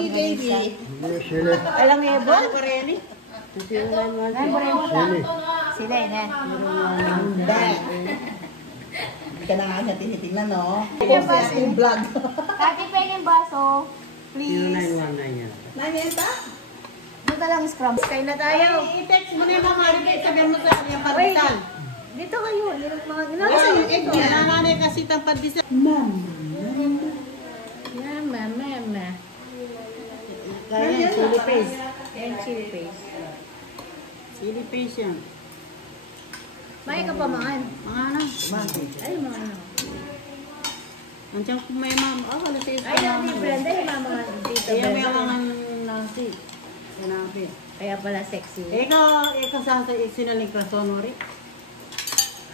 longganisa. Sili. Alam mo ba? Sila na. Hindi. Hindi ka na nga siya tinitingnan, no? Post yung vlog. Kati pa yung baso. Please. 0919 yan. Nangyenta? Doon ka lang scrub. Kain na tayo. I-text mo na yung mga harigay. Sabihan mo sa kanyang pagbitan. Dito kayo. Yung mga Wala yung egg niya. Nananay kasi tampad bisa. Mama. Mama. Kaya chili paste. Ayan, chili paste. Chili paste yan. May ka pa mangan. Mga ano? Ay, mga ano. Nandiyan kung may mama. Oh, wala sa Ay, yung ni Brenda, yung mga dito. Kaya may mga nasi. Sinabi. Kaya pala sexy. Ikaw sa sinaling ka, Sonori?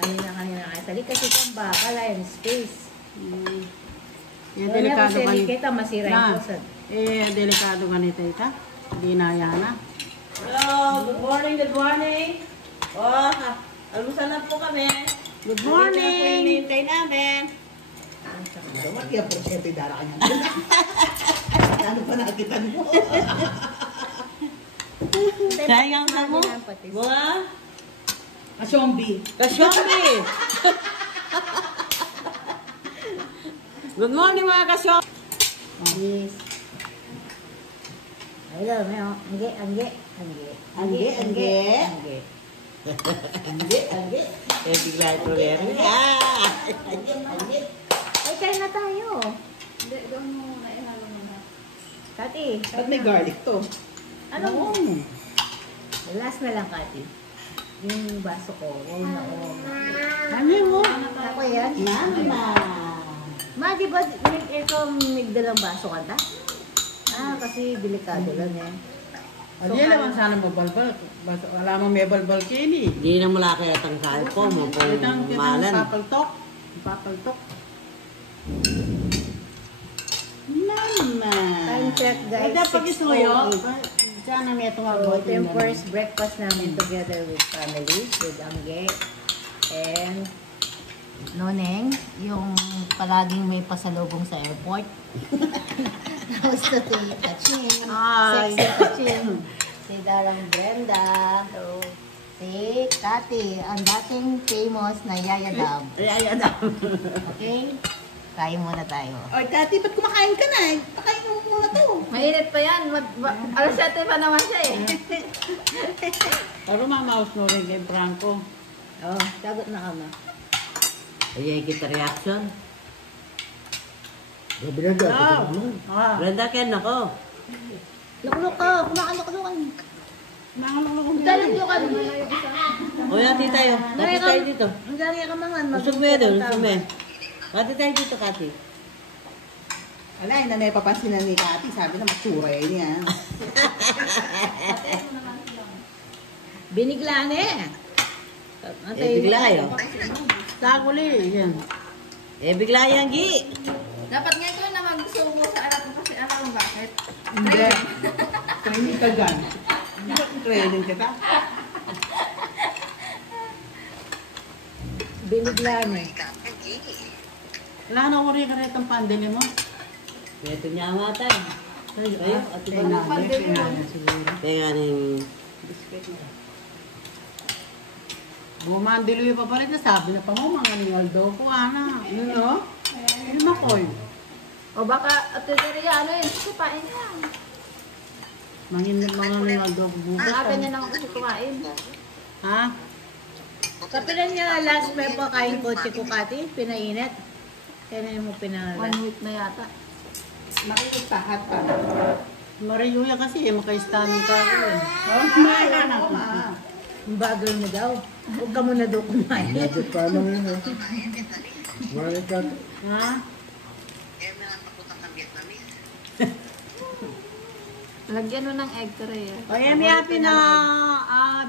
Ayun na kanina kasali. Kasi itong baka, lion space. Yan, delikado ka nito. Kita masira yung pusan. Delikado ka nito, ita. Hindi na yan, ha? Hello, good morning. Oh, almusal lang po kami. Good morning! Hinihintay namin. Kaya po siya pidara ka niya. Ano pa nakitan mo? Sayang na mo. Patis. Buha? Kasyombi. Kasyombi! Good morning mga kasyombi! Yes. Ayun, may angge. Angge. Eh, bigla ito rin. Angge. Ay, kain na tayo. Hindi, doon mo na ihalo na. Kati. Ba't may garlic to? Ano mo? Last na lang, Kati. Yung baso ko. Ano mo? Ako yan. Mama. Ma, di ba ito migdalang baso ka ta? Kasi delikado lang eh. Hindi naman sana mabalbal. Wala mo may balbal kini. Hindi na mula kaya tangkal ko mo kung malan. Papaltok. Mama. Time check, guys. Ay, dapat gusto mo yun. 6:08. Sana may So, ito yung first breakfast namin together with family, with Angge and Noneng, yung palaging may pasalubong sa airport. Tapos ito si Kaching, sexy Kaching, si Darang Brenda, si Kati, ang dating famous na Yaya Dab. Okay? Kain muna tayo. Oy, Kati, ba't kumakain ka na eh? Pakain mo muna to. Mainit pa yan. Alas 7 pa naman siya eh. Pero mamaus mo rin kay Franco. Oh, sagot na ka na. Ayan kita reaction. Brenda, Brenda, Ken ako. Lukluk ka. Kumakaluklukan. Nangalok Taluklukan. O yan, tita tayo. Kati tayo dito. Ang dami ka mangan. Usog mo yan doon, usog mo yan. Kati tayo dito, Kati. Wala, yun na may papansin na ni Kati. Sabi na matsura yun niya. Binigla na eh. Bigla yun. Saguli, yan. Bigla yan, Gi. Dapat nga ito naman gusto mo sa anak mo kasi alam mo bakit? Hindi. Training ka gan. Training kita. Binigla na eh. Wala na uri ka rin itong pandemi mo. Ito niya ang mata. Ayun, at ito na. Kaya nga rin. Bumandilo yung papalit na sabi na pa mo, mga niyoldo ko, ana. Ano? Ano makoy? O baka, at ano yun, kupain niya. Manginip mga niyoldo ko bukas. Hanapin niya naman kasi kumain. Ha? Kapilan niya last may pakain ko si Kukati, pinainit. Kaya mo pinala. 1 week na yata. Makikitahat pa. Mariyuya kasi, maka-stunning ka ako eh. Oh, kumain ka na. Ang bagal mo daw. Huwag ka muna daw kumain. paano yun eh? Balik ka. Ha? Lagyan mo ng egg tray. O, may happy na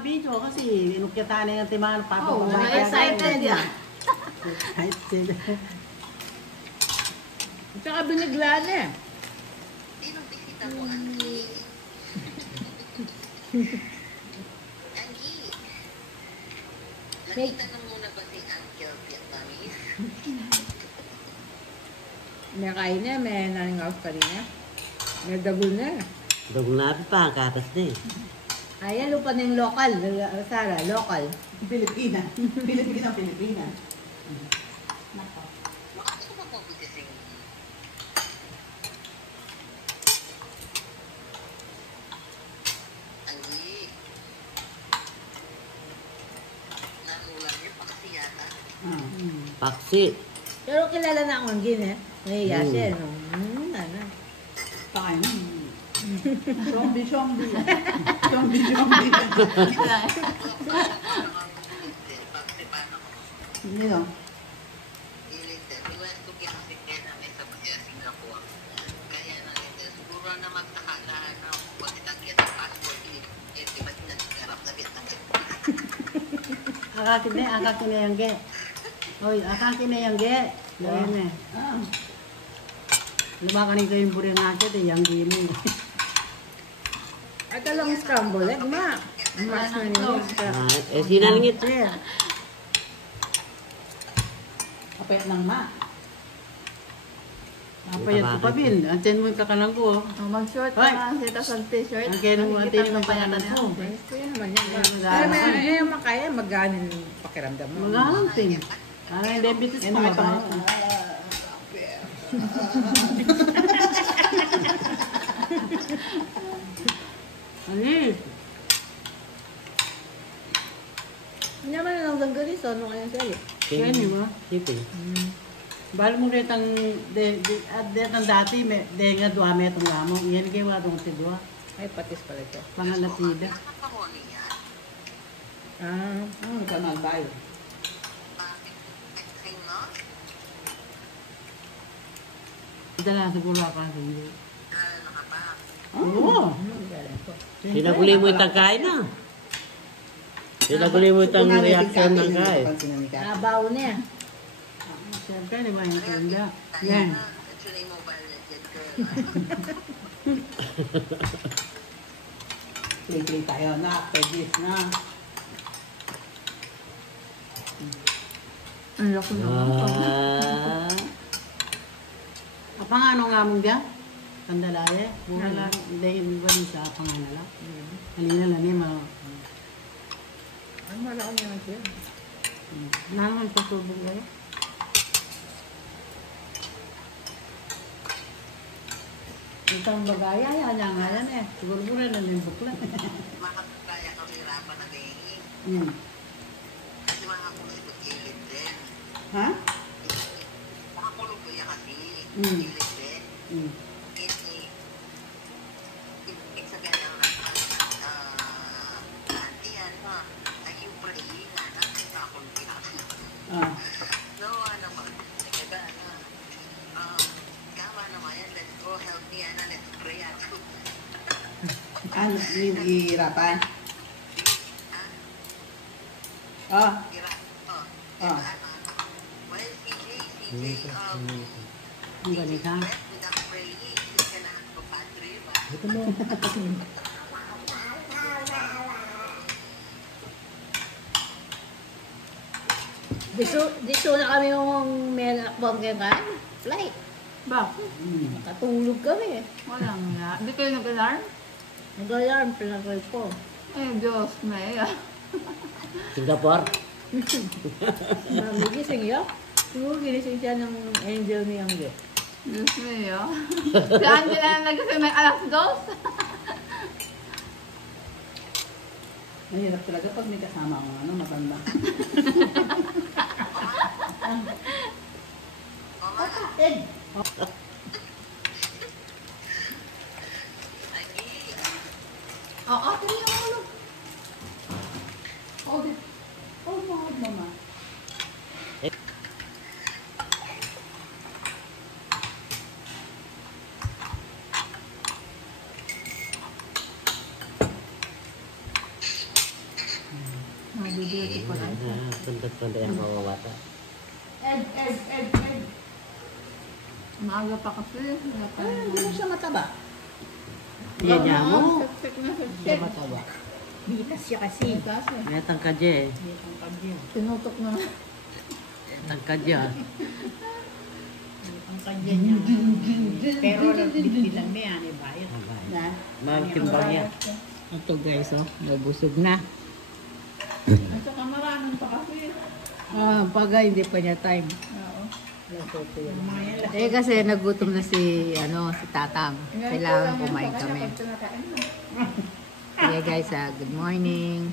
video kasi inukyata na yung timahan. Oh, excited yan. Excited. Tsaka binigla na eh. Sinong bisita mo, Anggi? Anggi, nakita na muna ba si Angel Vietnamese? May kain niya, may naningaw pa rin niya. May dagol na. Dugong natin pa, ang katas na eh. Ayan, lupa na yung local. Sara, local. Pilipina. Pilipina, Pilipina. Bakit ko mabubutising? Anggi. Nanulan niyo pa kasi yata. Paksi. Pero kilala na akong gin eh. Nahiya siya. No? Ano. Pakain na. Zombie, zombie. Zombie, zombie. Bakit paano ko? Hindi no? Ilig din. Iwan ko kasi kaya namin sa Singapore. Kaya na rin. Siguro na magkakalahan na kung itangkit ang passport. Eh, di ba nagkarap na Vietnamese? Akakin na yung ge. Oy, akakin na yung ge. Gawin na. Lumakan ito yung buri ng akit eh, yung gini. At lang scramble egg, ma. Mas na niyo. Eh, sinalingit. Kapayat ng ma. Kapayat ko pa bin. Antin mo yung kakalang ko. Mag-short Hoy! ka kasi tapos ang t-shirt. Ang kaya nung Nakikita atin yung pa yata kakalang ko. Kaya naman yan. Ay, Ay, makaya, maganin pakiramdam mo. Magalanting. Ay, diabetes pa ba? Ani? Hindi naman lang ganggalis, ano kaya sa'yo? Kaya ni mo? Sipin. Bal mo rin ang dati, de nga duwa may itong lamo. Yan kayo nga itong tidwa. Ay, patis pala ito. Pangalatida. Nasa pamoni yan. Ah, Kanal tayo. Bakit? Exing, no? Dala siguro ako sa hindi. Ano ka pa? Oo. galing ko. Sinaguli mo yung tangkain na. Sinaguli mo yung reaction ng kain. Abaw niya. Siyempre, di ba yung tanda? Yan. Actually, mobile legend ko. Play tayo na. Pwede na. Ang laki naman. Ah. Apa nga ano nga mong diya? Kandalaya. Buka lang. Hindi ba rin sa apa nga na lang? Kanina lang niya mga... Ang malaki naman siya. Naman susubong kayo. Itang bagaya, yan ang ngalan eh. Siguro na limbok lang. Makakaya ka hirapan na bengi. Kasi makakulog ko gilid din. Ha? Makakulog ko yan kasi. Mm. Gilid din. Hindi. Ibig sabihin lang auntie, ano, ay yung praying, nakakulog yan. No, naman. Kaya, kama naman yan, let's go help me, let's pray. Ano? Hihirapan? Ah. Well, CJ, Ang galing ha? without praying, kailangan ko padre, ba? Ito mo. Diso na kami yung may akbang kayo kan. Flight. Bakit? Nakatulog kami. Wala nga. Hindi kayo nag-alarm? Nag-alarm, pinagay ko. Eh, Diyos na eh. Singapore. Mami, gising yun. Siguro ginising siya ng angel ni Angge. Diyos na eh. Si Angela na nagising ng alas 2. Mahirap talaga pag may kasama ko ano, matanda. Oo, ito yung ulo. Oh, mahal mama. Mabibiyatik ko lang. Punta-punta yung mawawata. Ed. Maaga pa kasi. Hindi mo siya mataba. Yan niya mo. Siksik na Siya siksik. mataba. Bitas siya kasi. Kasi, May tangkadya eh. sinutok na. Tangkadya. Ang kanya niya. Pero nagbibilang niya, ano bayad. Na? Mahal timbang yan. Ito guys, oh. Nabusog na. At saka maraming pa kasi. Pagka hindi pa niya time. Oo. Eh kasi nagutom na si Tatang. Kailangan kumain kami. Pag tinakain mo. Okay guys, good morning.